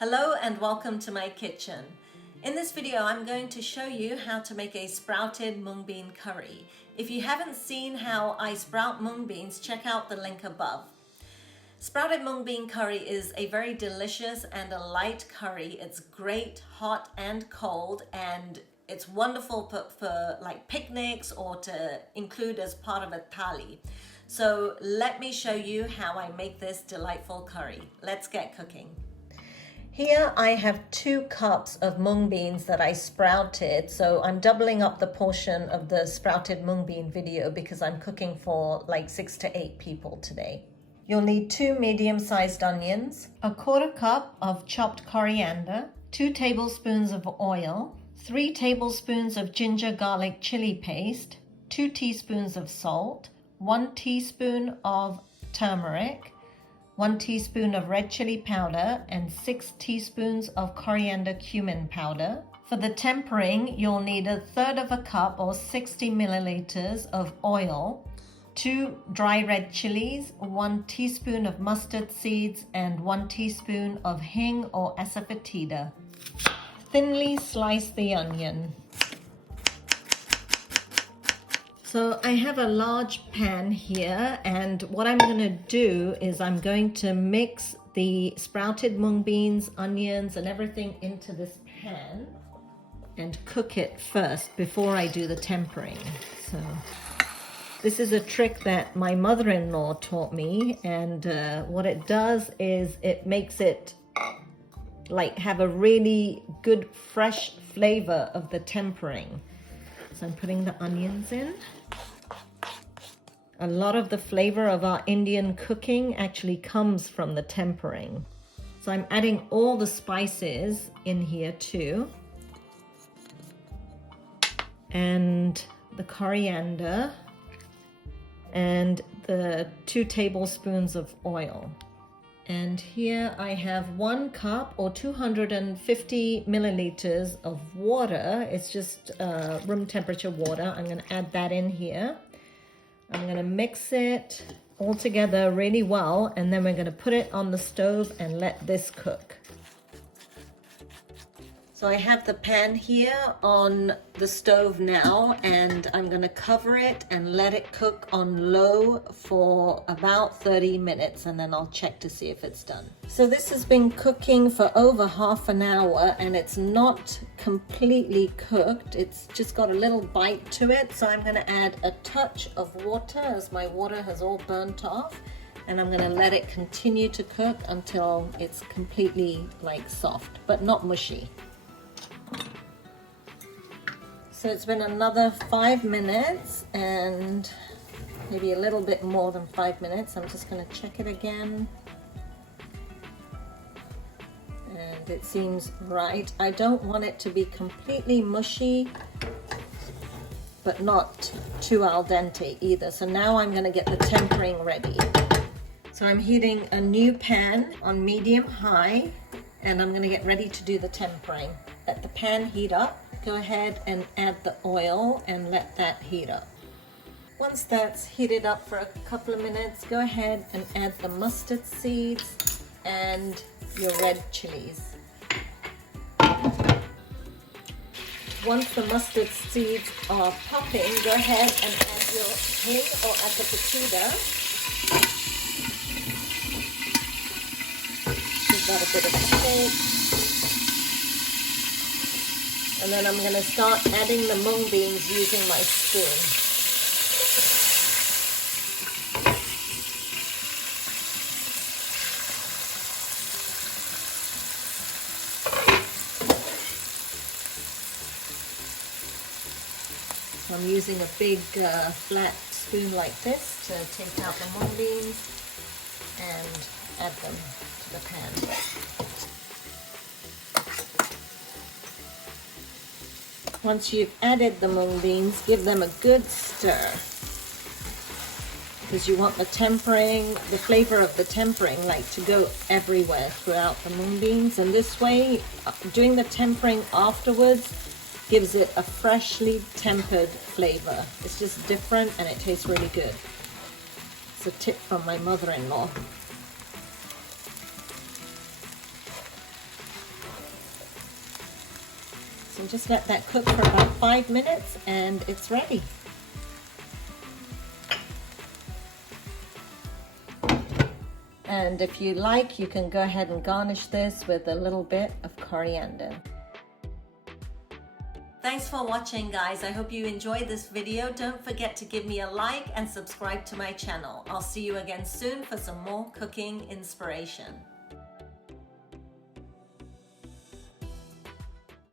Hello and welcome to my kitchen. In this video I'm going to show you how to make a sprouted mung bean curry. If you haven't seen how I sprout mung beans, check out the link above. Sprouted mung bean curry is a very delicious and a light curry. It's great hot and cold, and it's wonderful for like picnics or to include as part of a thali. So let me show you how I make this delightful curry. Let's get cooking. Here I have 2 cups of mung beans that I sprouted, so I'm doubling up the portion of the sprouted mung bean video because I'm cooking for like 6 to 8 people today. You'll need 2 medium-sized onions, a 1/4 cup of chopped coriander, 2 tablespoons of oil, 3 tablespoons of ginger garlic chili paste, 2 teaspoons of salt, 1 teaspoon of turmeric, 1 teaspoon of red chili powder, and 6 teaspoons of coriander-cumin powder. For the tempering, you'll need 1/3 cup or 60 milliliters of oil, 2 dry red chilies, 1 teaspoon of mustard seeds, and 1 teaspoon of Hing or Asafoetida. Thinly slice the onion. So I have a large pan here, and what I'm going to do is I'm going to mix the sprouted mung beans, onions, and everything into this pan and cook it first before I do the tempering. So this is a trick that my mother-in-law taught me, and what it does is it makes it like have a really good fresh flavor of the tempering. So I'm putting the onions in. A lot of the flavor of our Indian cooking actually comes from the tempering. So I'm adding all the spices in here too. And the coriander and the 2 tablespoons of oil. And here I have 1 cup or 250 milliliters of water. It's just room temperature water. I'm going to add that in here. I'm going to mix it all together really well, and then we're going to put it on the stove and let this cook. So I have the pan here on the stove now, and I'm going to cover it and let it cook on low for about 30 minutes, and then I'll check to see if it's done. So this has been cooking for over half an hour, and it's not completely cooked. It's just got a little bite to it, so I'm going to add a touch of water as my water has all burnt off, and I'm going to let it continue to cook until it's completely like soft, but not mushy. So it's been another 5 minutes, and maybe a little bit more than 5 minutes. I'm just going to check it again. And it seems right. I don't want it to be completely mushy, but not too al dente either. So now I'm going to get the tempering ready. So I'm heating a new pan on medium-high, and I'm going to get ready to do the tempering. Let the pan heat up. Go ahead and add the oil and let that heat up. Once that's heated up for a couple of minutes, go ahead and add the mustard seeds and your red chilies. Once the mustard seeds are popping, go ahead and add your Hing or Asafoetida. Give that a bit of salt. And then I'm going to start adding the mung beans using my spoon. So I'm using a big flat spoon like this to take out the mung beans and add them to the pan. Once you've added the mung beans, give them a good stir, because you want the tempering, the flavor of the tempering, like to go everywhere throughout the mung beans. And this way, doing the tempering afterwards gives it a freshly tempered flavor. It's just different and it tastes really good. It's a tip from my mother-in-law. So just let that cook for about 5 minutes and it's ready. And if you like, you can go ahead and garnish this with a little bit of coriander. Thanks for watching, guys. I hope you enjoyed this video. Don't forget to give me a like and subscribe to my channel. I'll see you again soon for some more cooking inspiration.